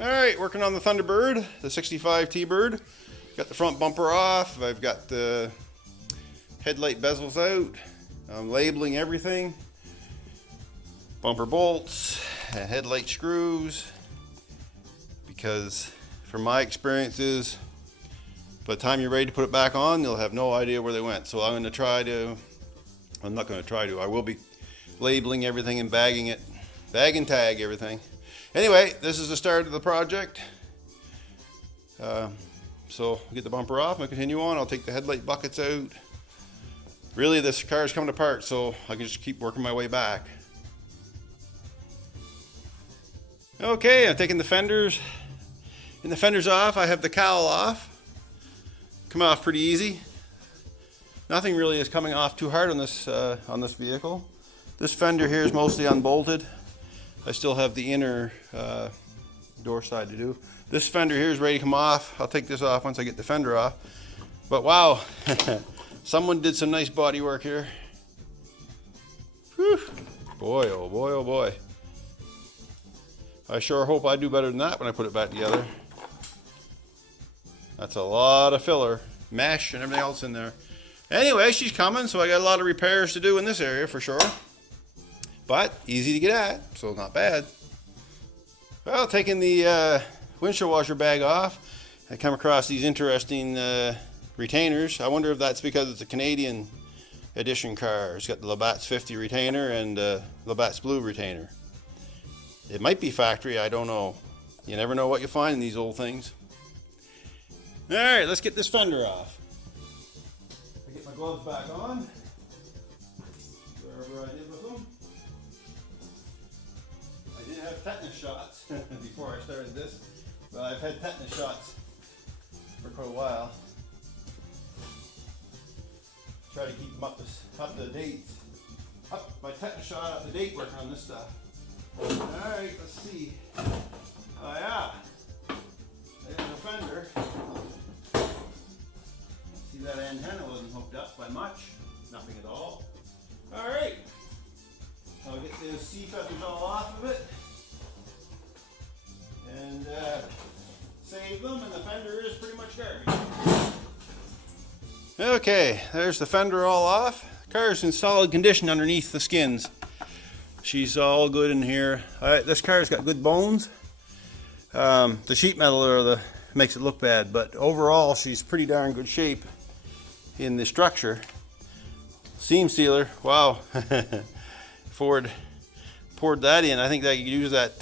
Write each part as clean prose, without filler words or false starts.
Alright, working on the Thunderbird, the 65 T-Bird. Got the front bumper off. I've got the headlight bezels out. I'm labeling everything. Bumper bolts, headlight screws. Because from my experiences, by the time you're ready to put it back on, you'll have no idea where they went. So I'm not going to try to, I will be labeling everything and bagging it. Bag and tag everything. Anyway, this is the start of the project. So I'll get the bumper off and I'll continue on. I'll take the headlight buckets out. Really, this car is coming apart, so I can just keep working my way back. Okay, I'm taking the fenders. And the fenders off, I have the cowl off. Come off pretty easy. Nothing really is coming off too hard on this vehicle. This fender here is mostly unbolted. I still have the inner door side to do. This fender here is ready to come off. I'll take this off once I get the fender off. But wow, someone did some nice body work here. Whew. Boy, oh boy, oh boy. I sure hope I do better than that when I put it back together. That's a lot of filler, mesh and everything else in there. Anyway, she's coming, so I got a lot of repairs to do in this area for sure. But easy to get at, so not bad. Well, taking the windshield washer bag off, I come across these interesting retainers. I wonder if that's because it's a Canadian edition car. It's got the Labatt's 50 retainer and Labatt's Blue retainer. It might be factory, I don't know. You never know what you find in these old things. Alright, let's get this fender off. I get my gloves back on. Wherever I did with them. I did have tetanus shots before I started this, but I've had tetanus shots for quite a while. Try to keep them up to date. Up my tetanus shot up to date working on this stuff. Alright, let's see. Oh yeah. There's the fender. See that antenna wasn't hooked up by much. Nothing at all. Alright. I'll get the C feathers all off of it. And save them, and the fender is pretty much garbage. Okay, there's the fender all off. The car's in solid condition underneath the skins. She's all good in here. This car's got good bones. The sheet metal makes it look bad, but overall she's pretty darn good shape in the structure. Seam sealer, wow. Ford poured that in. I think that you could use that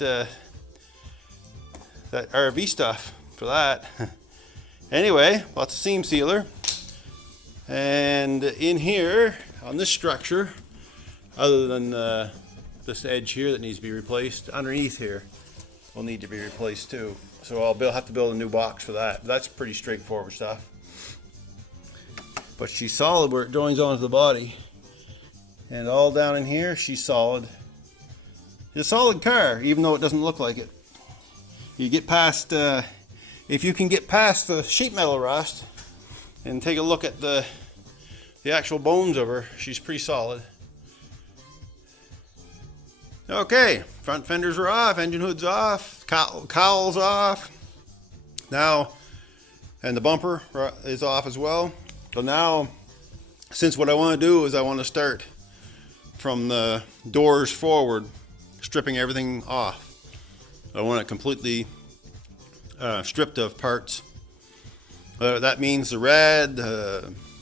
that RV stuff for that. Anyway, lots of seam sealer. And in here on this structure, other than this edge here that needs to be replaced, underneath here will need to be replaced too. So I'll have to build a new box for that. That's pretty straightforward stuff. But she's solid where it joins onto the body. And all down in here, she's solid. It's a solid car, even though it doesn't look like it. You get past, if you can get past the sheet metal rust and take a look at the actual bones of her, she's pretty solid. Okay, front fenders are off, engine hood's off, cowl's off. Now, and the bumper is off as well. So now, since what I want to do is I want to start from the doors forward, stripping everything off. I want it completely stripped of parts. That means the rad,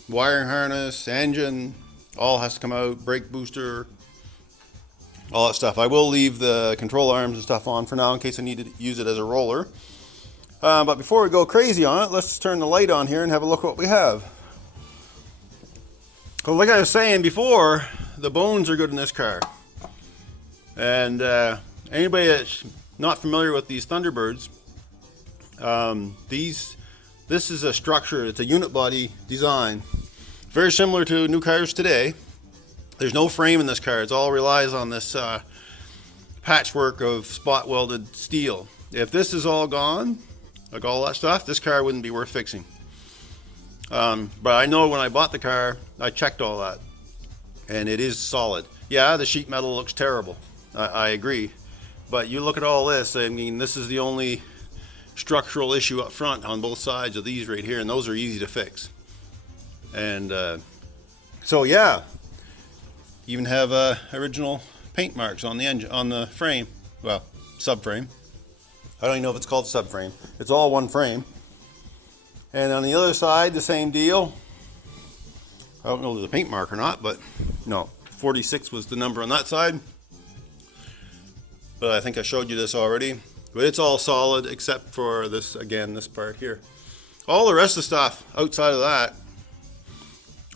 wiring harness, engine, all has to come out, brake booster, all that stuff. I will leave the control arms and stuff on for now in case I need to use it as a roller. But before we go crazy on it, let's turn the light on here and have a look at what we have. So like I was saying before, the bones are good in this car. And anybody that's not familiar with these Thunderbirds, this is a structure, it's a unit body design. Very similar to new cars today. There's no frame in this car. It all relies on this patchwork of spot welded steel. If this is all gone, like all that stuff, this car wouldn't be worth fixing. But I know when I bought the car, I checked all that. And it is solid. Yeah, the sheet metal looks terrible. I agree. But you look at all this, I mean, this is the only structural issue up front on both sides of these right here, and those are easy to fix. And so yeah, even have original paint marks on the engine, on the frame, well, subframe. I don't even know if it's called subframe. It's all one frame. And on the other side, the same deal. I don't know if there's a paint mark or not, but no, 46 was the number on that side. But I think I showed you this already. But it's all solid except for this, again, this part here. All the rest of the stuff outside of that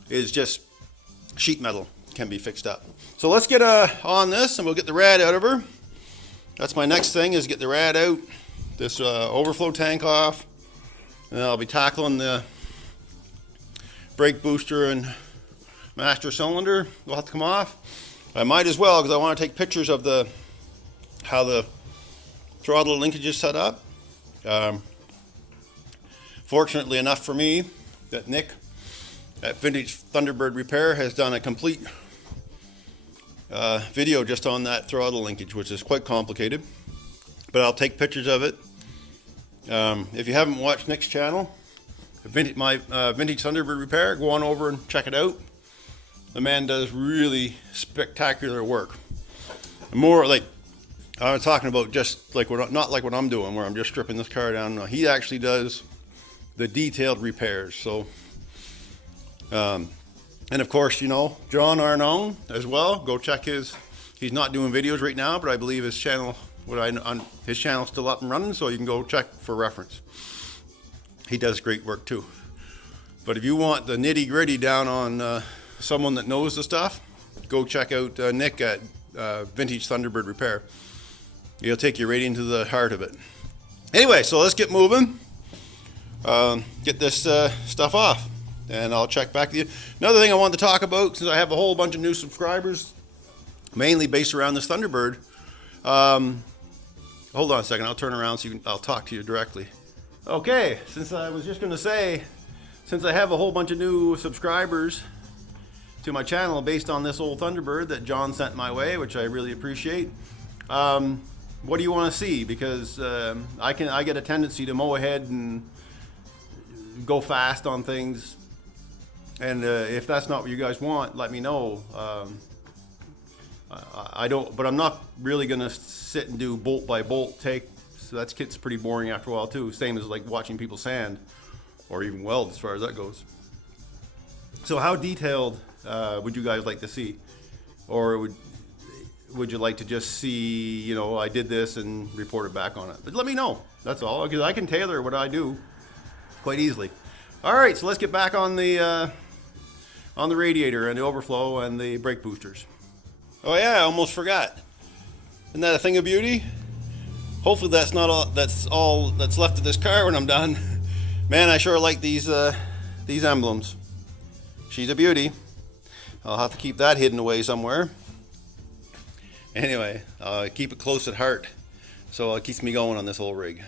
is just sheet metal, can be fixed up. So let's get on this and we'll get the rad out of her. That's my next thing, is get the rad out, this overflow tank off, and then I'll be tackling the brake booster and master cylinder. Will have to come off. I might as well, because I want to take pictures of how the throttle linkage is set up. Fortunately enough for me, that Nick at Vintage Thunderbird Repair has done a complete video just on that throttle linkage, which is quite complicated, but I'll take pictures of it. If you haven't watched Nick's channel, my Vintage Thunderbird Repair, go on over and check it out. The man does really spectacular work. More like, I was talking about just like not like what I'm doing, where I'm just stripping this car down. No, he actually does the detailed repairs. So, and of course, you know, John Arnone as well. Go check his. He's not doing videos right now, but I believe his channel, his channel's still up and running, so you can go check for reference. He does great work too. But if you want the nitty gritty down on someone that knows the stuff, go check out Nick at Vintage Thunderbird Repair. He'll take you right into the heart of it. Anyway, so let's get moving. Get this stuff off, and I'll check back to you. Another thing I wanted to talk about, since I have a whole bunch of new subscribers, mainly based around this Thunderbird. Hold on a second, I'll turn around so I'll talk to you directly. Okay, since I was just going to say, since I have a whole bunch of new subscribers to my channel based on this old Thunderbird that John sent my way, which I really appreciate. What do you want to see? Because I get a tendency to mow ahead and go fast on things, and if that's not what you guys want, let me know. I don't, but I'm not really gonna sit and do bolt by bolt take. So that gets pretty boring after a while too. Same as like watching people sand or even weld, as far as that goes. So how detailed would you guys like to see, or would you like to just see, you know, I did this and report it back on it? But let me know. That's all, because I can tailor what I do quite easily. All right, so let's get back on the radiator and the overflow and the brake boosters. Oh yeah, I almost forgot. Isn't that a thing of beauty? Hopefully that's not all. That's all that's left of this car when I'm done. Man, I sure like these emblems. She's a beauty. I'll have to keep that hidden away somewhere. Anyway, keep it close at heart, so it keeps me going on this whole rig.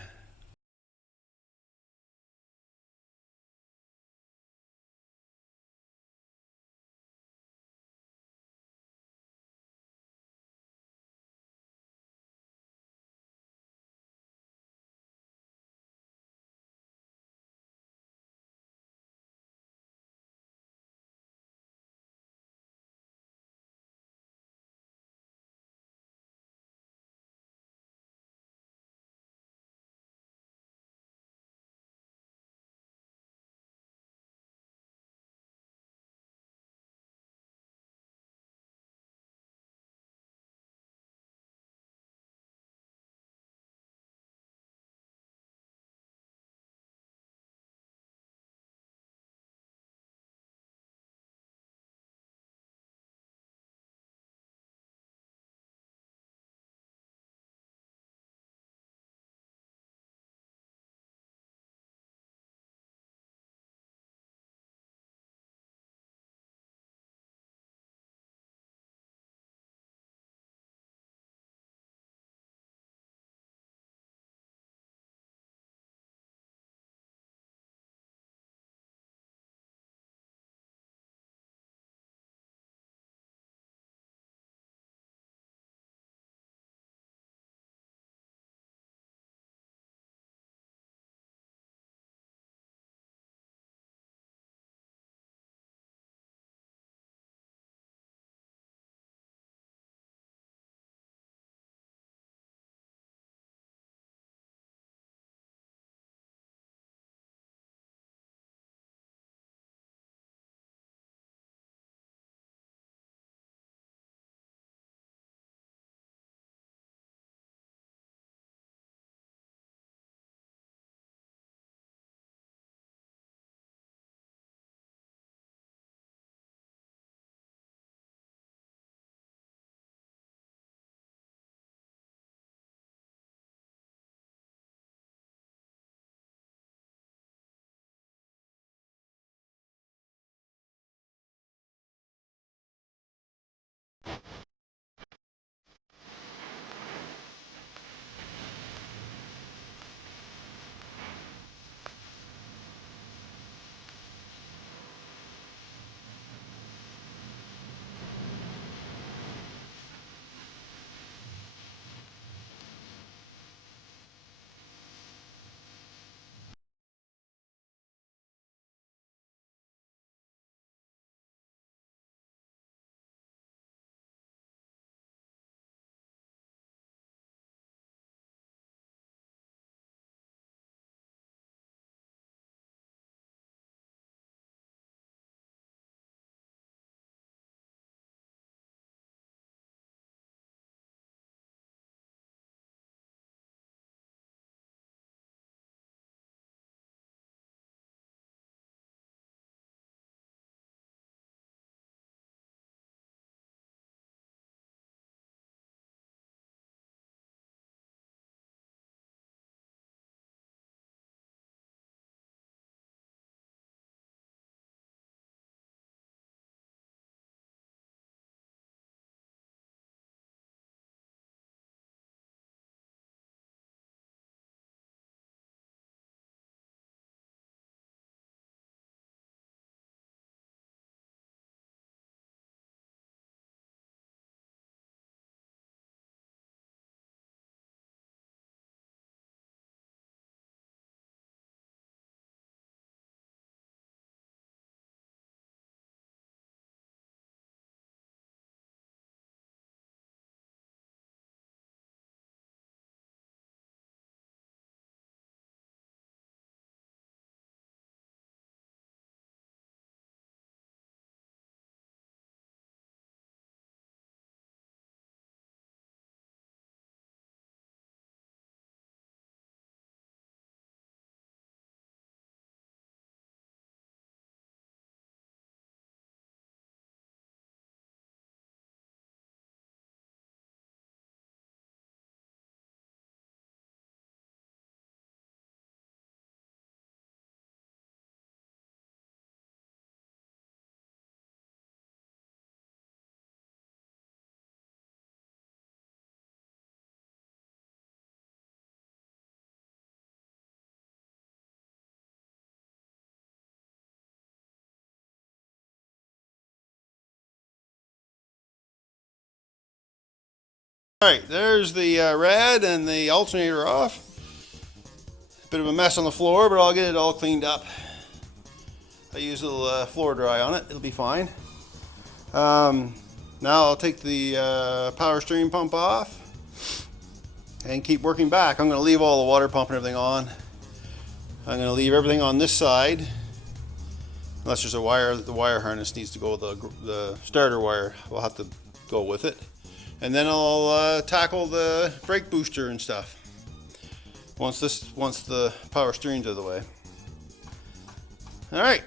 Alright, there's the rad and the alternator off. Bit of a mess on the floor, but I'll get it all cleaned up. I use a little floor dry on it, it'll be fine. Now I'll take the power steering pump off and keep working back. I'm going to leave all the water pump and everything on. I'm going to leave everything on this side, unless there's a wire. The wire harness needs to go with the starter wire. We'll have to go with it. And then I'll tackle the brake booster and stuff once the power steering's out of the way. All right.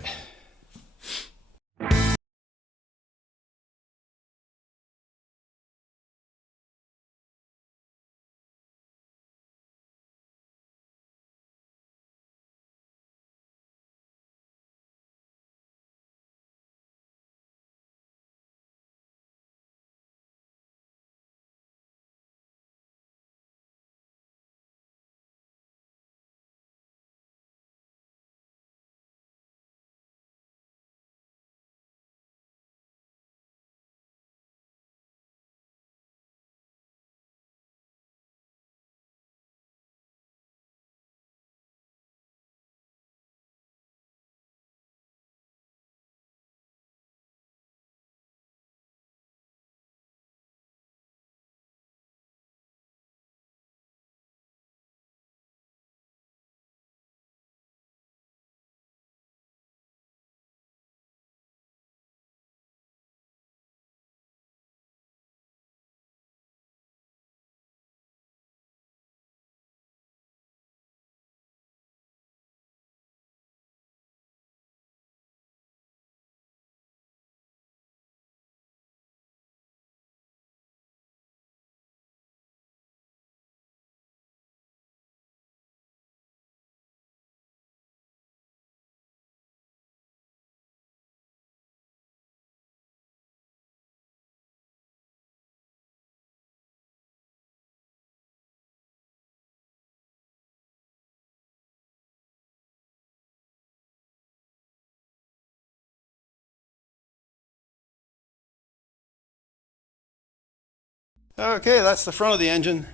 Okay, that's the front of the engine.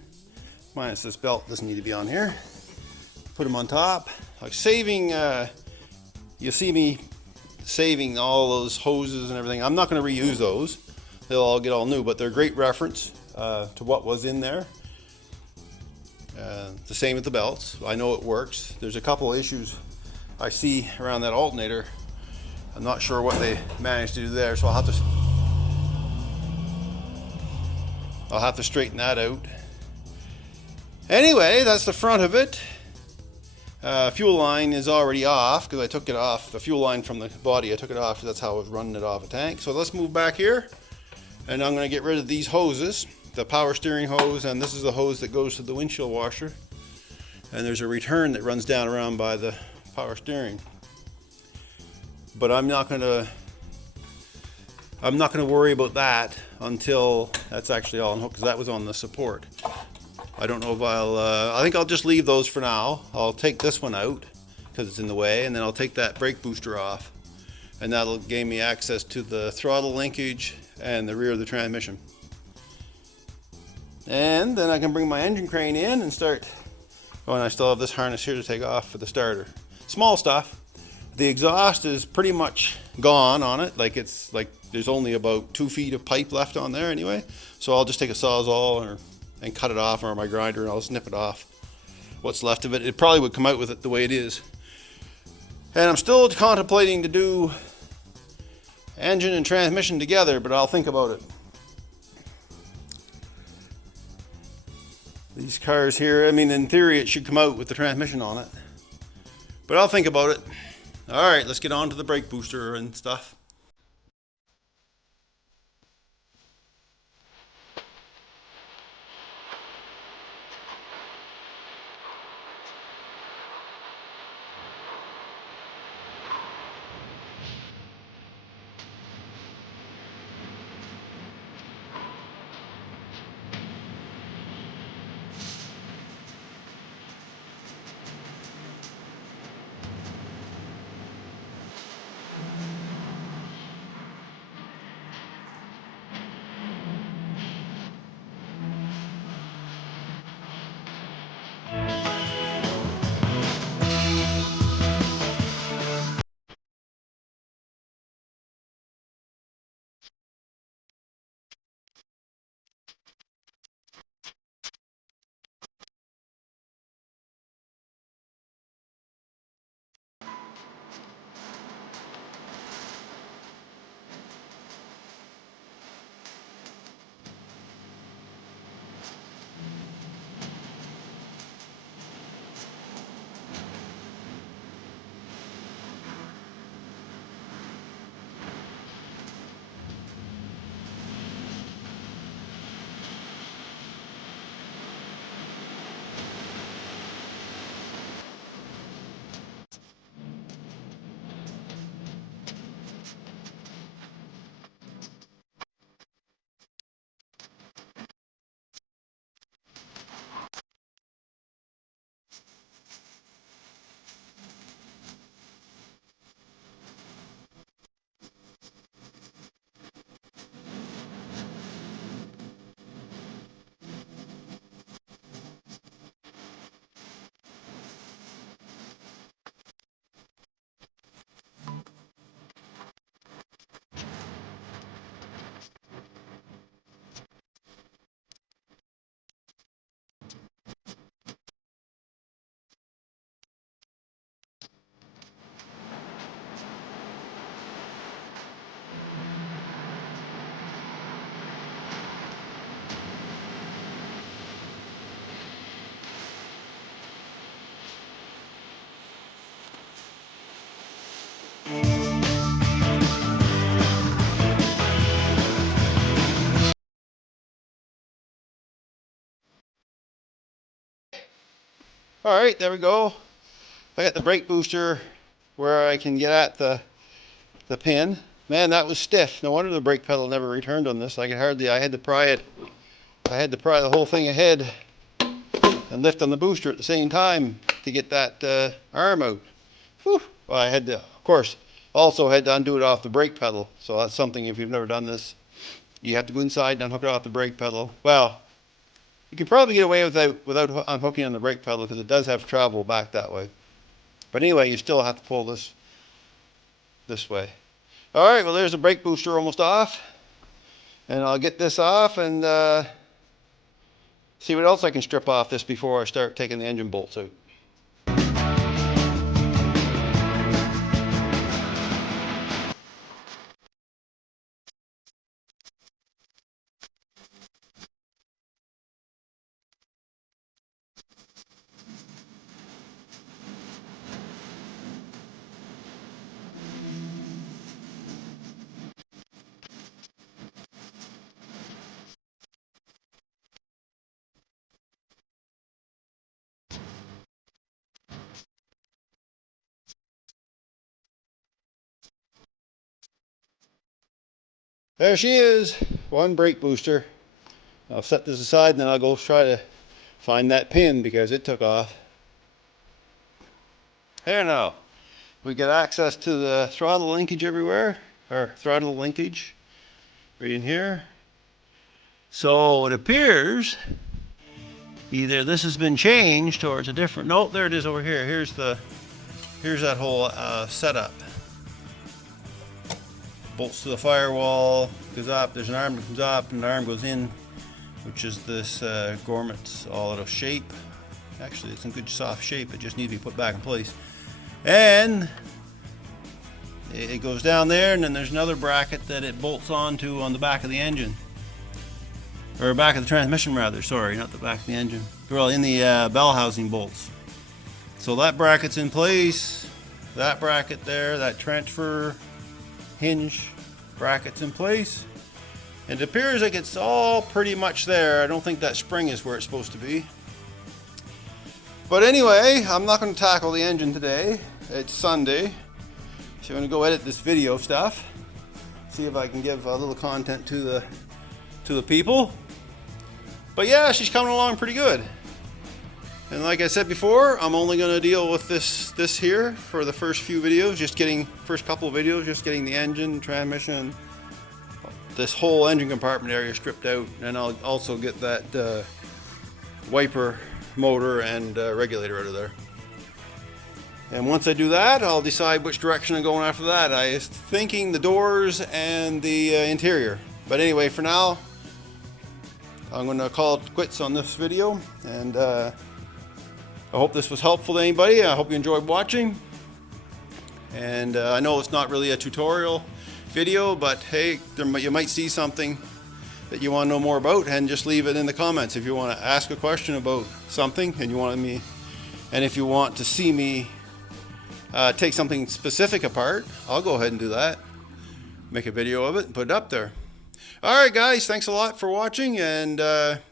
Minus this belt, doesn't need to be on here. Put them on top. Like saving, you see me saving all those hoses and everything. I'm not going to reuse those. They'll all get all new, but they're a great reference to what was in there. The same with the belts. I know it works. There's a couple of issues I see around that alternator. I'm not sure what they managed to do there, so I'll have to straighten that out. Anyway, that's the front of it. Fuel line is already off because I took it off. The fuel line from the body, I took it off because that's how I was running it off a tank. So let's move back here, and I'm going to get rid of these hoses. The power steering hose, and this is the hose that goes to the windshield washer. And there's a return that runs down around by the power steering. But I'm not going to worry about that until that's actually all on hook, because that was on the support. I don't know if I think I'll just leave those for now. I'll take this one out because it's in the way, and then I'll take that brake booster off, and that'll give me access to the throttle linkage and the rear of the transmission. And then I can bring my engine crane in and start. Oh, and I still have this harness here to take off for the starter. Small stuff. The exhaust is pretty much gone on it. Like it's like there's only about 2 feet of pipe left on there anyway. So I'll just take a Sawzall and cut it off, or my grinder, and I'll snip it off. What's left of it. It probably would come out with it the way it is. And I'm still contemplating to do engine and transmission together, but I'll think about it. These cars here, I mean, in theory it should come out with the transmission on it, but I'll think about it. All right, let's get on to the brake booster and stuff. All right, there we go. I got the brake booster where I can get at the pin. Man, that was stiff. No wonder the brake pedal never returned on this. I had to pry it. I had to pry the whole thing ahead and lift on the booster at the same time to get that arm out. Whew. Well, I had to, of course, also had to undo it off the brake pedal. So that's something, if you've never done this, you have to go inside and unhook it off the brake pedal. Well, you can probably get away without unhooking on the brake pedal because it does have travel back that way. But anyway, you still have to pull this way. All right, well, there's the brake booster almost off. And I'll get this off and see what else I can strip off this before I start taking the engine bolts out. There she is, one brake booster. I'll set this aside and then I'll go try to find that pin because it took off. Here now, we get access to the throttle linkage everywhere, or throttle linkage right in here. So it appears either this has been changed or it's a different, nope, there it is over here. Here's that whole setup. Bolts to the firewall, goes up, there's an arm that comes up and an arm goes in, which is this Gormet's all out of shape. Actually, it's in good soft shape, it just needs to be put back in place. And it goes down there, and then there's another bracket that it bolts onto on the back of the engine. Or back of the transmission rather, sorry, not the back of the engine. Well, in the bell housing bolts. So that bracket's in place, that bracket there, that transfer hinge brackets in place, and it appears like it's all pretty much there. I don't think that spring is where it's supposed to be, but anyway, I'm not going to tackle the engine today. It's Sunday, so I'm going to go edit this video stuff, see if I can give a little content to the people. But yeah, she's coming along pretty good. And like I said before, I'm only going to deal with this here for the first few videos, first couple of videos, just getting the engine, transmission, this whole engine compartment area stripped out, and I'll also get that wiper, motor, and regulator out of there. And once I do that, I'll decide which direction I'm going after that. I was thinking the doors and the interior. But anyway, for now, I'm going to call it quits on this video, and I hope this was helpful to anybody. I hope you enjoyed watching. And I know it's not really a tutorial video, but hey, you might see something that you want to know more about, and just leave it in the comments if you want to ask a question about something and if you want to see me take something specific apart, I'll go ahead and do that. Make a video of it and put it up there. All right, guys, thanks a lot for watching, and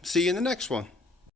see you in the next one.